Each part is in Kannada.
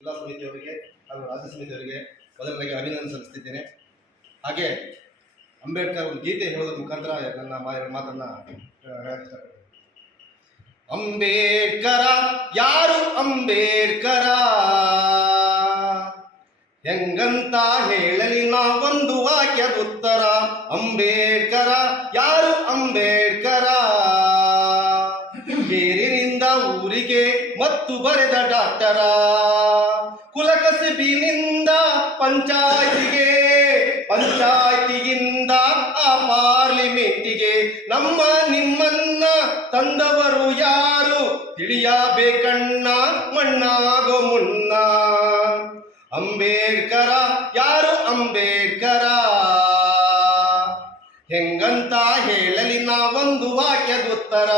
ಜಿಲ್ಲಾ ಸಮಿತಿಯವರಿಗೆ ಹಾಗೂ ರಾಜ್ಯ ಸಮಿತಿಯವರಿಗೆ ಮೊದಲನೆಗೆ ಅಭಿನಂದನೆ ಸಲ್ಲಿಸ್ತಿದ್ದೇನೆ. ಹಾಗೆ ಅಂಬೇಡ್ಕರ್ ಒಂದು ಗೀತೆ ಹೇಳೋದ್ರ ಮುಖಾಂತರ ನನ್ನ ಮಾತನ್ನ ಅಂಬೇಡ್ಕರ ಯಾರು ಅಂಬೇಡ್ಕರ? ಹೆಂಗಂತ ಹೇಳಲಿ ಒಂದು ವಾಕ್ಯದ ಉತ್ತರ. ಅಂಬೇಡ್ಕರ ಯಾರು ಅಂಬೇಡ್ಕರ? ಬೇರಿನಿಂದ ಊರಿಗೆ ಮತ್ತು ಬರೆದ ಡಾಕ್ಟರ ಕುಲಕಸಬಿನಿಂದ ಪಂಚಾಯತಿಗೆ, ಪಂಚಾಯತಿಯಿಂದ ಆ ಪಾರ್ಲಿಮೆಂಟಿಗೆ ನಮ್ಮ ನಿಮ್ಮನ್ನ ತಂದವರು ಯಾರು? ತಿಳಿಯಬೇಕಣ್ಣ, ಮಣ್ಣಾಗೋ ಮುನ್ನ. ಅಂಬೇಡ್ಕರ, ಯಾರು ಅಂಬೇಡ್ಕರ? ಹೆಂಗಂತ ಹೇಳಲಿ ಒಂದು ವಾಕ್ಯದ ಉತ್ತರ.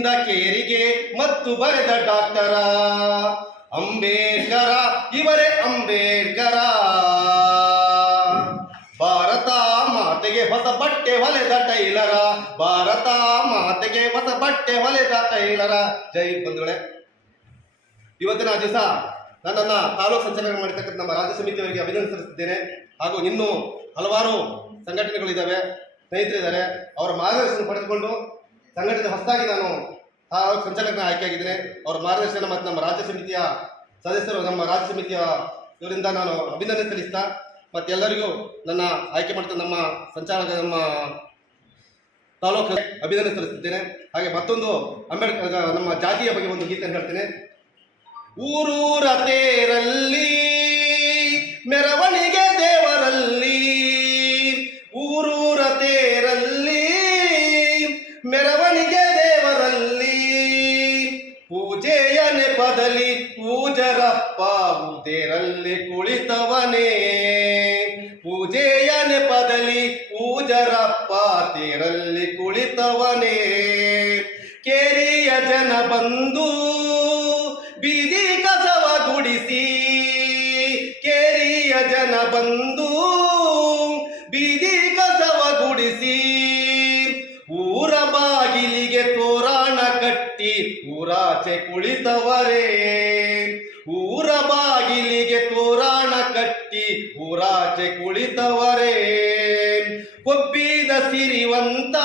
ಊರಿನಿಂದ ಕೇರಿಗೆ ಮತ್ತು ಬರೆದ ಡಾಕ್ಟರ. ಅಂಬೇಡ್ಕರ, ಇವರೇ ಅಂಬೇಡ್ಕರ. ಭಾರತ ಮಾತೆಗೆ ಹೊಸ ಬಟ್ಟೆ ಹೊಲೆದ ಟೈಲರ. ಭಾರತ ಮಾತೆಗೆ ಹೊಸ ಬಟ್ಟೆ ಹೊಲೆದ ಟೈಲರ. ಜೈ ಬಂಧುಗಳೇ. ಇವತ್ತಿನ ದಿವಸ ನನ್ನನ್ನು ತಾಲೂಕು ಸಂಚಾಲನೆ ಮಾಡಿರ್ತಕ್ಕಂಥ ನಮ್ಮ ರಾಜ್ಯ ಸಮಿತಿಯವರಿಗೆ ಅಭಿನಂದಿಸುತ್ತಿದ್ದೇನೆ. ಹಾಗೂ ಇನ್ನೂ ಹಲವಾರು ಸಂಘಟನೆಗಳಿದ್ದಾವೆ. ಸ್ನೇಹಿತರಿದ್ದಾರೆ. ಅವರ ಮಾರ್ಗದರ್ಶನ ಪಡೆದುಕೊಂಡು ಸಂಘಟನೆ ಹೊಸದಾಗಿ ನಾನು ಆ ಸಂಚಾಲಕನ ಆಯ್ಕೆಯಾಗಿದ್ದೇನೆ. ಅವರ ಮಾರ್ಗದರ್ಶನ ಮತ್ತು ನಮ್ಮ ರಾಜ್ಯ ಸಮಿತಿಯ ಸದಸ್ಯರು, ನಮ್ಮ ರಾಜ್ಯ ಸಮಿತಿಯ ಇವರಿಂದ ನಾನು ಅಭಿನಂದನೆ ಸಲ್ಲಿಸ್ತಾ ಮತ್ತೆಲ್ಲರಿಗೂ ನನ್ನ ಆಯ್ಕೆ ಮಾಡಿದ ನಮ್ಮ ಸಂಚಾಲಕ, ನಮ್ಮ ತಾಲೂಕು ಅಭಿನಂದನೆ ಸಲ್ಲಿಸುತ್ತೇನೆ ಹಾಗೆ ಮತ್ತೊಂದು ಅಂಬೇಡ್ಕರ್, ನಮ್ಮ ಜಾತಿಯ ಬಗ್ಗೆ ಒಂದು ಗೀತೆ ಹೇಳ್ತೇನೆ. ಊರೂರ ತೇರಲ್ಲಿ ನೆಪದಲ್ಲಿ ಪೂಜರಪ್ಪ, ಉದೇರಲ್ಲಿ ಕುಳಿತವನೇ. ಪೂಜೆಯ ನೆಪದಲ್ಲಿ ಪೂಜರಪ್ಪ, ತೇರಲ್ಲಿ ಕುಳಿತವನೇ. ಕೇರಿಯ ಜನ ಬಂದು ಬೀದಿ ಕಸವ ಗುಡಿಸಿ ಕೇರಿಯ ಜನ ಬಂದು ಬೀದಿ ಕಸವ ಗುಡಿಸಿ ಊರ ಬಾಗಿಲಿಗೆ ಊರಾಚೆ ಕುಳಿತವರೇ. ಊರ ಬಾಗಿಲಿಗೆ ತೋರಣ ಕಟ್ಟಿ, ಊರಾಚೆ ಕುಳಿತವರೇ. ಕೊಬ್ಬಿದ ಸಿರಿವಂತ,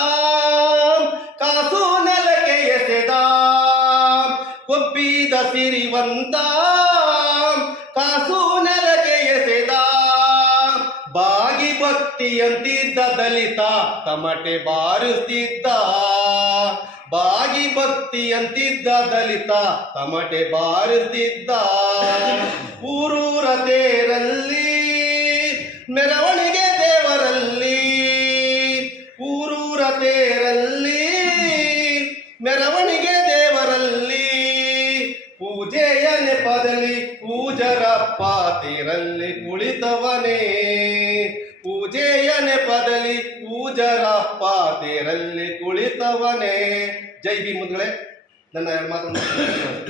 ಕಾಸು ನೆಲಕ್ಕೆ ಎಸೆದ. ಕೊಬ್ಬಿದ ಸಿರಿವಂತ, ಕಾಸು ನೆಲಕ್ಕೆ ಎಸೆದ. ಬಾಗಿ ಭಕ್ತಿಯಂತಿದ್ದ ದಲಿತ ತಮಟೆ ಬಾರಿಸ್ತಿದ್ದ. ಬಾಗಿ ಭಕ್ತಿಯಂತಿದ್ದ ದಲಿತ ತಮಟೆ ಬಾರಿಸ್ತಿದ್ದ. ಊರೂರ ತೇರಲ್ಲಿ, ಮೆರವಣಿಗೆ ದೇವರಲ್ಲಿ, ಊರೂರ ತೇರಲ್ಲಿ, ಮೆರವಣಿಗೆ ದೇವರಲ್ಲಿ, ಪೂಜೆಯ ನೆಪದಲ್ಲಿ ಪೂಜರಪ್ಪ ತೇರಲ್ಲಿ ಕುಳಿತವನೇ. ಪೂಜೆಯನೆ ಪದಲಿ ಪೂಜರಪ್ಪ ತೇರಲ್ಲಿ ಕುಳಿತವನೇ. ಜೈ ಭೀಮ್ ಮುಂದ್ಗಡೆ ನನ್ನ ಮಾತನ್ನು